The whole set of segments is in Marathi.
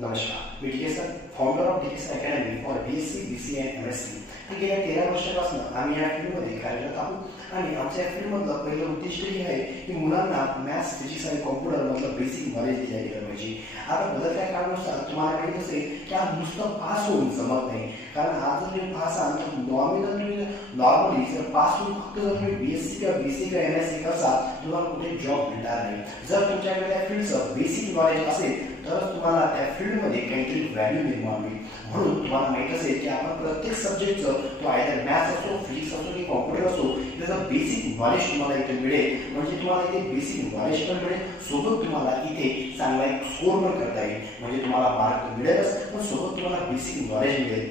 नमस्कार, मी D sir, founder of D academy for BSc, BCA and MSc. गेल्या 13 वर्षापासून आम्ही या फील्डमध्ये कार्यरत आहोत आणि आमच्या फील्डमधलं पहिलं उद्दिष्ट हे आहे की मुलांना मॅथ्स, फिजिक्स आणि कॉम्प्युटर मधलं बेसिक नॉलेज दिलं गेलं पाहिजे. आता बदलत्या काळानुसार तुम्हाला माहिती असेल की आज नुसतं पास होऊन जमत नाही, कारण आज जर तुम्ही पास आहात तर नॉर्मली जर पास होऊन फक्त जर तुम्ही BSc किंवा BCA किंवा MSc करसाल तुम्हाला कुठे जॉब मिळणार नाही. जर तुमच्याकडे त्या फील्डचं बेसिक नॉलेज असेल तर तुम्हाला त्या फील्डमध्ये काहीतरी व्हॅल्यू निर्माण होईल. म्हणून तुम्हाला माहित असेल की आपण प्रत्येक सब्जेक्टचं तो आयदर मॅथ्स असो, फिजिक्स असो की कॉम्प्युटर असो त्याचं बेसिक नॉलेज तुम्हाला इथे मिळेल. म्हणजे तुम्हाला इथे बेसिक नॉलेज पण मिळेल, सोबत तुम्हाला इथे चांगला एक स्कोर पण करता येईल. म्हणजे तुम्हाला मार्क मिळेलच पण सोबत तुम्हाला बेसिक नॉलेज मिळेल.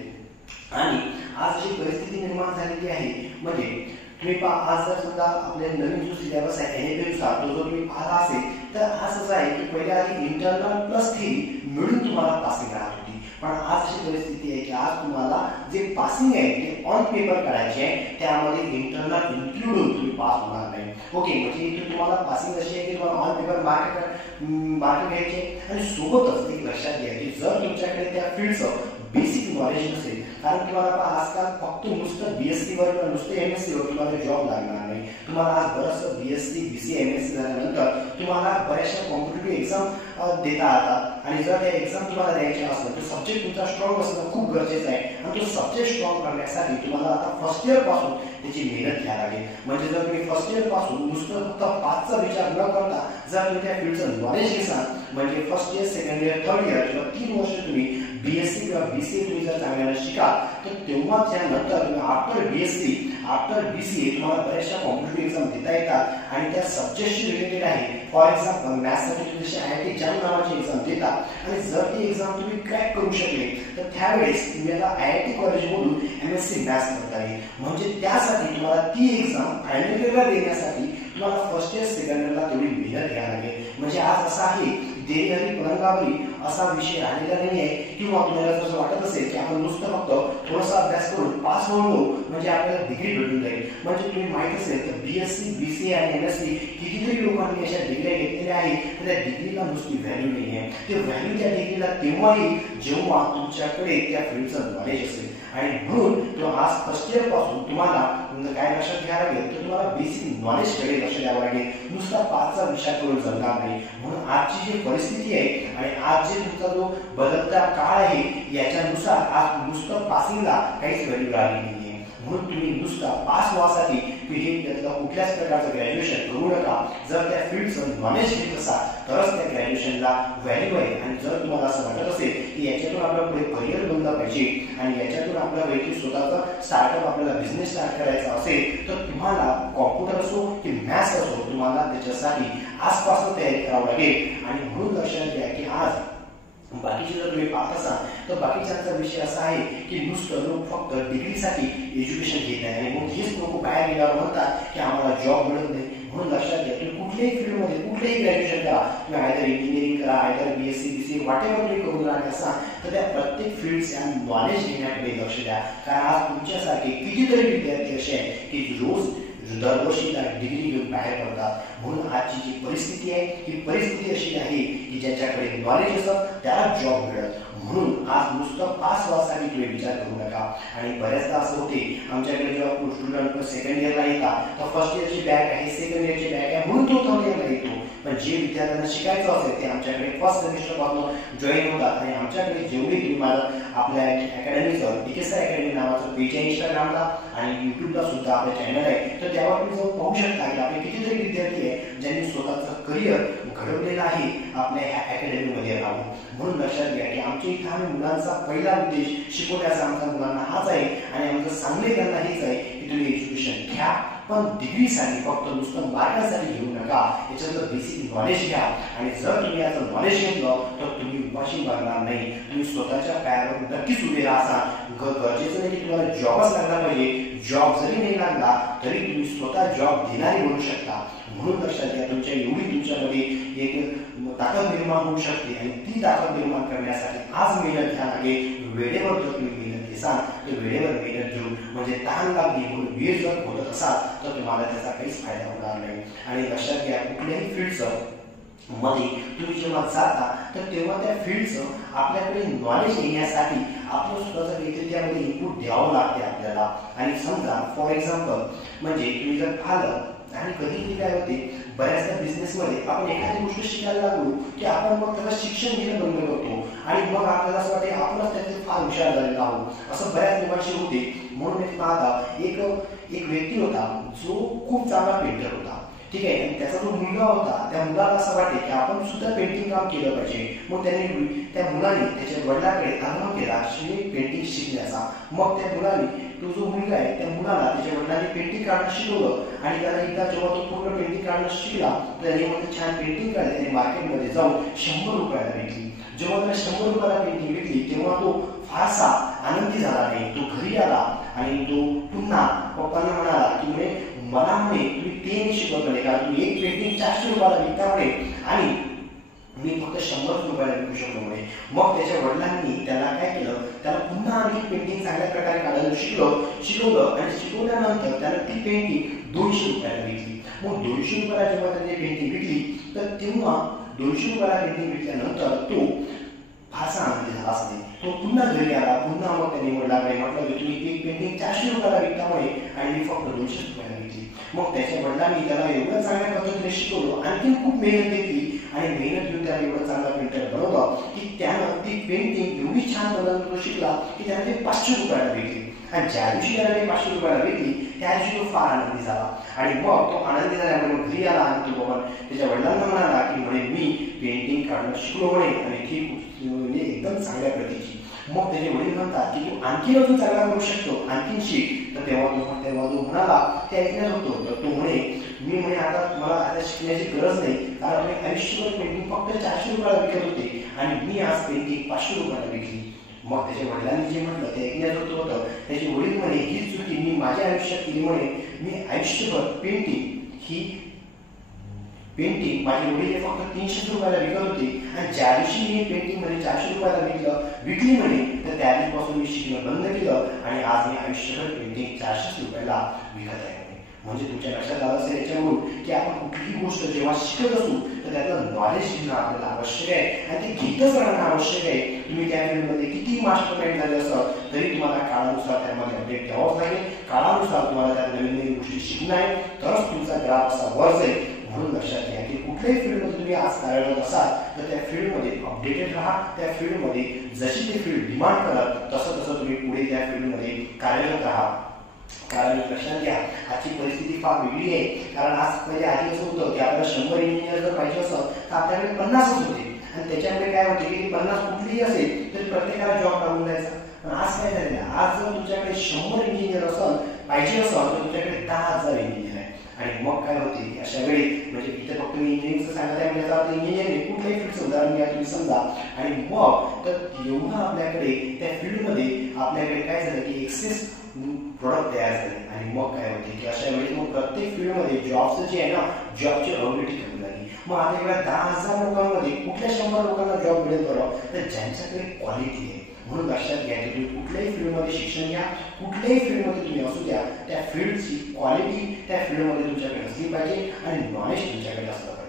आणि आज जी परिस्थिती निर्माण झालेली आहे म्हणजे तुम्ही आज जर समजा आपल्या नवीन जो सिलेबस आहे NFA तो जर तुम्ही पाहिला असेल तर आज असं आहे की पहिले आधी इंटरनल प्लस थेरी मिळून तुम्हाला पासिंग राहत होती. पण आज अशी परिस्थिती आहे की आज तुम्हाला जे पासिंग आहे ते ऑन पेपर करायचे आहे, त्यामध्ये इंटरनल इन्क्लूड होऊन तुम्ही पास होणार नाही. ओके, म्हणजे इथे तुम्हाला पासिंग अशी आहे की तुम्हाला ऑन पेपर मार्क घ्यायचे आणि सोबतच एक लक्षात घ्या की जर तुमच्याकडे त्या फील्डचं बेसिक नॉलेज नसेल, कारण तुम्हाला आजकाल फक्त नुसतं BSc वर नुसतं MSc वर तुम्हाला जॉब लागणार नाही. तुम्हाला आज बरंचसं BSc, BCA, MSc झाल्यानंतर तुम्हाला बऱ्याचशा कॉम्पिटिटिव्ह एक्झाम देता येतात आणि जर त्या एक्झाम तुम्हाला द्यायचे असलं तर सब्जेक्ट तुमचा स्ट्रॉंग असणं खूप गरजेचं आहे. आणि तो सब्जेक्ट स्ट्रॉंग करण्यासाठी तुम्हाला आता फर्स्ट इयर पासून त्याची मेहनत घ्यावी लागेल. म्हणजे जर तुम्ही फर्स्ट इयर पासून नुसतं फक्त पासचा विचार न करता जर तुम्ही त्या फील्डचं नॉलेज घेसाल म्हणजे first year, second year, third year किंवा 3 वर्ष तुम्ही BSc किंवा BCA तुम्ही जर चांगल्याने शिकाल तर तेव्हा त्यानंतर तुम्ही आफ्टर BSc, आफ्टर BCA तुम्हाला बऱ्याचशा कॉम्पिटिटिव्ह एक्झाम देता येतात आणि त्या सब्जेक्टशी रिलेटेड आहे. फॉर एक्झाम्पल मॅथ्ससाठी तुम्ही जशी IIT JAM नावाची एक्झाम देतात आणि जर ती एक्झाम तुम्ही क्रॅक करू शकले तर त्यावेळेस तुम्हाला IIT कॉलेजमधून MSc मॅथ्स करता येईल. म्हणजे त्यासाठी तुम्हाला ती एक्झाम फायनल इयरला देण्यासाठी तुम्हाला फर्स्ट इयर, सेकंड इयरला तेवढी मेहनत घ्यावी लागेल. म्हणजे आज असं आहे देरी हरी पलंगावरी असा विषय राहिलेला नाही आहे किंवा तुम्हाला जर वाटत असेल की आपण नुसतं फक्त थोडासा अभ्यास करून पास होऊन म्हणजे आपल्याला डिग्री भेटून जाईल. म्हणजे तुम्ही माहित असेल तर BSc, BCA आणि MSc कितीतरी लोकांनी अशा डिग्र्या घेतलेल्या आहेत तर त्या डिग्रीला नुसती व्हॅल्यू नाही आहे. ते व्हॅल्यू त्या डिग्रीला तेव्हा येईल जेव्हा तुमच्याकडे त्या फील्डचं नॉलेज असेल. आणि म्हणून आज फर्स्ट इयर पासून तुम्हाला काय लक्षात घ्यायला लागेल तर तुम्हाला बेसिक नॉलेज कडे लक्ष द्यावं लागेल. नुसता पासचा विचार करून जमणार नाही. म्हणून आजची जी परिस्थिती आहे आणि आज जे तुमचा जो बदलता काळ आहे याच्यानुसार आज नुसतं पासिंगला काहीच व्हॅल्यू राहिली नाहीये. म्हणून तुम्ही नुसता पास व्हासाठी तुम्ही त्यातलं कुठल्याच प्रकारचं ग्रॅज्युएशन करू नका. जर त्या फील्डचं नॉलेज घेत असाल तरच त्या ग्रॅज्युएशनला व्हॅल्यू आहे. आणि जर तुम्हाला असं वाटत असेल की याच्यातून आपल्याला पुढे करिअर बनलं पाहिजे आणि याच्यातून आपल्या वैयक्तिक स्वतःचा स्टार्टअप आपल्याला बिझनेस स्टार्ट करायचा असेल तर तुम्हाला कॉम्प्युटर असो की मॅथ्स असो तुम्हाला त्याच्यासाठी आजपासून तयारी करावी लागेल. आणि म्हणून लक्षात घ्या की आज बाकीचे जर तुम्ही पाहत असाल तर बाकीच्यांचा विषय असा आहे की नुसतं लोक फक्त डिग्रीसाठी एज्युकेशन घेत आहे आणि मग हेच लोक बाहेर गेल्यावर म्हणतात की आम्हाला जॉब मिळत नाही. म्हणून लक्षात घ्या तुम्ही कुठल्याही फील्डमध्ये कुठलेही ग्रॅज्युएशन करा, तुम्ही आयदर इंजिनिअरिंग करा, आयदर BSc, BCA वाटेवर तुम्ही करून राहिले असाल तर त्या प्रत्येक फील्डच्या नॉलेज घेण्याकडे लक्ष द्या. कारण आज तुमच्यासारखे कितीतरी विद्यार्थी असे आहेत की रोज दरवर्षी डिग्री घेऊन बाहेर पडतात. म्हणून आजची जी परिस्थिती आहे ही परिस्थिती अशी आहे की ज्याच्याकडे नॉलेज असतं त्याला जॉब मिळत. म्हणून आज नुसतं पास व्हासाठी तुम्ही विचार करू नका. आणि बऱ्याचदा असं होते आमच्याकडे जेव्हा स्टुडंट सेकंड इयरला येतात तर फर्स्ट इयरची बॅग आहे, सेकंड इयरची बॅग आहे म्हणून तो थर्ड इयरला येतो. पण जे विद्यार्थ्यांना शिकायचं असेल ते आमच्याकडे फर्स्ट सेमिस्टर पासून जॉईन होतात. आणि आमच्याकडे जेवढी तुम्ही माझं आपल्या अकॅडमीचं DK अकॅडमी नावाचं पेज आहे इंस्टाग्रामला आणि युट्यूबला सुद्धा आपलं चॅनल आहे तर त्यावर तुम्ही जाऊन पाहू शकता की आपले कितीतरी विद्यार्थी आहे ज्यांनी स्वतःचं करिअर घडवलेलं आहे आपल्या ह्या अकॅडमीमध्ये राहून. म्हणून लक्षात घ्या की आमच्या इथं आम्ही मुलांचा पहिला उद्देश शिकवण्याचा आमच्या मुलांना हाच आहे आणि आमचं सांगणे त्यांना हेच आहे की तुम्ही एज्युकेशन घ्या पण डिग्रीसाठी फक्त नुसतं मार्कासाठी घेऊ नका. याच्यातलं बेसिक नॉलेज घ्या आणि जर तुम्ही याचं नॉलेज घेतलं तर तुम्ही उपाशी मारणार नाही. तुम्ही स्वतःच्या पायावर नक्कीच उभे राहा. गरजेचं नाही की तुम्हाला जॉबच लागला पाहिजे. जॉब जरी नाही लागला तरी तुम्ही स्वतः जॉब देणारी बनू शकता. म्हणून लक्षात घ्या तुमच्या एवढी तुमच्यामध्ये एक ताकद निर्माण होऊ शकते आणि ती ताकद निर्माण करण्यासाठी आज मेहनत घ्या लागेल. वेळेवर जर तुम्ही मेहनत घेसाल तर वेळेवर मेहनत घेऊन म्हणजे तहान लागली म्हणून वेळ जर बोलत असाल तर तुम्हाला त्याचा काहीच फायदा होणार नाही. आणि लक्षात घ्या कुठल्याही फील्डचं मध्ये तुम्ही जेव्हा जाता तर तेव्हा त्या फील्डचं आपल्याकडे नॉलेज येण्यासाठी आपलं स्वतःचं काहीतरी त्यामध्ये इनपुट द्यावं लागते आपल्याला. आणि समजा फॉर एक्झाम्पल म्हणजे तुम्ही जर पाहिलं आणि कधीकधी काय होते बऱ्याचदा बिझनेसमध्ये आपण एखादी गोष्ट शिकायला लागलो की आपण मग त्याला शिक्षण घेणं बंद करतो आणि मग आपल्याला असं वाटते आपणच त्याचे फार हुशार झालेला आहोत असं बऱ्याच लोकांशी होते. म्हणून मी पाहता एक व्यक्ती होता जो खूप चांगला पेंटर होता, ठीक आहे. आणि त्याचा जो मुलगा होता त्या मुलाला असं वाटे की आपण सुद्धा पेंटिंग काम केलं पाहिजे. मग त्याने त्या मुलाने त्याच्या वडिलांकडे आग्रह केला पेंटिंग शिकण्याचा. मग त्या मुलाने तो जो मुलगा आहे त्या मुलाला त्याच्या वडिलांनी पेंटिंग काढणं शिकवलं आणि त्याला एकदा जेव्हा तो पूर्ण पेंटिंग काढणं शिकला तर त्याने मग छान पेंटिंग काढली. त्याने मार्केटमध्ये जाऊन 100 रुपयाला विकली. जेव्हा त्याला 100 रुपयाला पेंटिंग विकली तेव्हा तो फारसा आनंदी झाला नाही. तो घरी आला आणि तो पुन्हा पप्पांना म्हणाला की मला म्हणे तुम्ही ते नाही शिकवले कारण तुम्ही एक पेंटिंग 400 रुपयाला विकता म्हणे आणि मी फक्त 100 रुपयाला विकू शकलो म्हणे. मग त्याच्या वडिलांनी त्याला काय केलं, त्याला पुन्हा आणखी पेंटिंग चांगल्या प्रकारे काढायला शिकवलं आणि शिकवल्यानंतर त्याला ती पेंटिंग 200 रुपयाला विकली. मग 200 रुपयाला जेव्हा त्याने पेंटिंग विकली तर तेव्हा 200 रुपयाला पेंटिंग विकल्यानंतर तो फारसा आनंदी झालाच नाही. तो पुन्हा घरी आला. पुन्हा मग त्यांनी वडिलांकडे म्हटलं की तुम्ही एक पेंटिंग 400 रुपयाला विकता म्हणे आणि मी फक्त 200 रुपयाला विकली. मग त्याच्या वडिलांनी त्याला एवढं चांगल्या पद्धतीने शिकवलं, आणखी खूप मेहनत घेतली आणि मेहनत घेऊन त्याला एवढं चांगला पेंटर बनवलं की त्यानं ती पेंटिंग एवढी छान बनवून शिकला की त्याने ते 500 रुपयाला विकली. आणि ज्या दिवशी त्याला ते 500 रुपयाला विकली त्या दिवशी तो फार आनंदी झाला. आणि मग तो आनंदी झाल्यामुळे घरी आला आणि तो बाबा त्याच्या वडिलांना म्हणाला की मी पेंटिंग काढणं शिकलो म्हणे आणि ती म्हणजे एकदम चांगल्या प्रतीची. मग त्याचे वडील म्हणतात की तू आणखी अजून चांगला करू शकतो, आणखीन शिक. तर तेव्हा जो म्हणाला ते ऐकण्यात होतो. तर तो म्हणे मी म्हणे आता मला आता शिकण्याची गरज नाही कारण मी आयुष्यभर पेंटिंग फक्त 400 रुपयाला विकत होते आणि मी आज पेंटिंग 500 रुपयाला विकली. मग त्याच्या वडिलांनी जे म्हटलं ते ऐकण्यात होतं. त्याचे वडील म्हणे ही चुकी मी माझ्या आयुष्यात केली म्हणे. मी आयुष्यभर पेंटिंग माझे वडील फक्त 300 रुपयाला विकत होते आणि ज्या दिवशी मी पेंटिंग मध्ये 400 रुपयाला विकली म्हणे तर त्या दिवसापासून मी शिकणं बंद केलं आणि आज मी आयुष्यभर पेंटिंग 400 रुपयाला विकत आहे. म्हणजे तुमच्या लक्षात आलं असेल याच्यावरून की आपण कुठलीही गोष्ट जेव्हा शिकत असू तर त्यातलं नॉलेज घेणं आपल्याला आवश्यक आहे आणि ते घेतच राहणं आवश्यक आहे. तुम्ही त्या फील्डमध्ये किती मास्टर माइंड झाले असं तरी तुम्हाला काळानुसार त्यामध्ये अपडेट घ्यावंच लागेल. काळानुसार तुम्हाला त्या नवीन नवीन गोष्टी शिकणं आहे तरच तुमचा ग्राफ असा वर जाईल. म्हणून लक्षात घ्या की कुठल्याही फील्डमध्ये तुम्ही आज कार्यरत असाल तर त्या फील्डमध्ये अपडेटेड राहा. त्या फील्डमध्ये जशी ते फील्ड डिमांड करत तसं तुम्ही पुढे त्या फील्डमध्ये कार्यरत राहा. कारण लक्षात घ्या आजची परिस्थिती फार वेगळी आहे. कारण आज पहिले आधी असं होतं की आपल्याला 100 इंजिनियर जर पाहिजे असं तर आपल्याकडे 50च होते आणि त्याच्यामुळे काय होते की 50 कुठलीही असेल तरी प्रत्येकाला जॉब लागून जायचा. पण आज काय झालेलं आहे, आज जर तुमच्याकडे 100 इंजिनियर पाहिजे असेल तर तुमच्याकडे 10,000 इंजिनियर आहे. आणि मग काय होते की अशा वेळी म्हणजे इथे फक्त मी इंजिनिअरिंगचं सांगत आहे म्हणजे आता इंजिनिअरिंग कुठल्याही फील्डचं उदाहरण घ्या तुम्ही समजा. आणि मग तर एवढं आपल्याकडे त्या फील्डमध्ये आपल्याकडे काय झालं की एक्सेस प्रोडक्ट तयार झाले. आणि मग काय होते की अशा वेळी मग प्रत्येक फील्डमध्ये जॉबचं जे आहे ना जॉबची अवेलेबिलिटी कमी झाली. मग आता एवढ्या 10,000 लोकांमध्ये कुठल्या 100 लोकांना जॉब मिळेल बरं तर ज्यांच्याकडे क्वालिटी आहे. म्हणून लक्षात घ्या की तुम्ही कुठल्याही फील्डमध्ये शिक्षण घ्या, कुठल्याही फील्डमध्ये तुम्ही असू द्या त्या फील्डची क्वालिटी त्या फील्डमध्ये तुमच्याकडे असली पाहिजे आणि नॉलेज तुमच्याकडे असलं पाहिजे.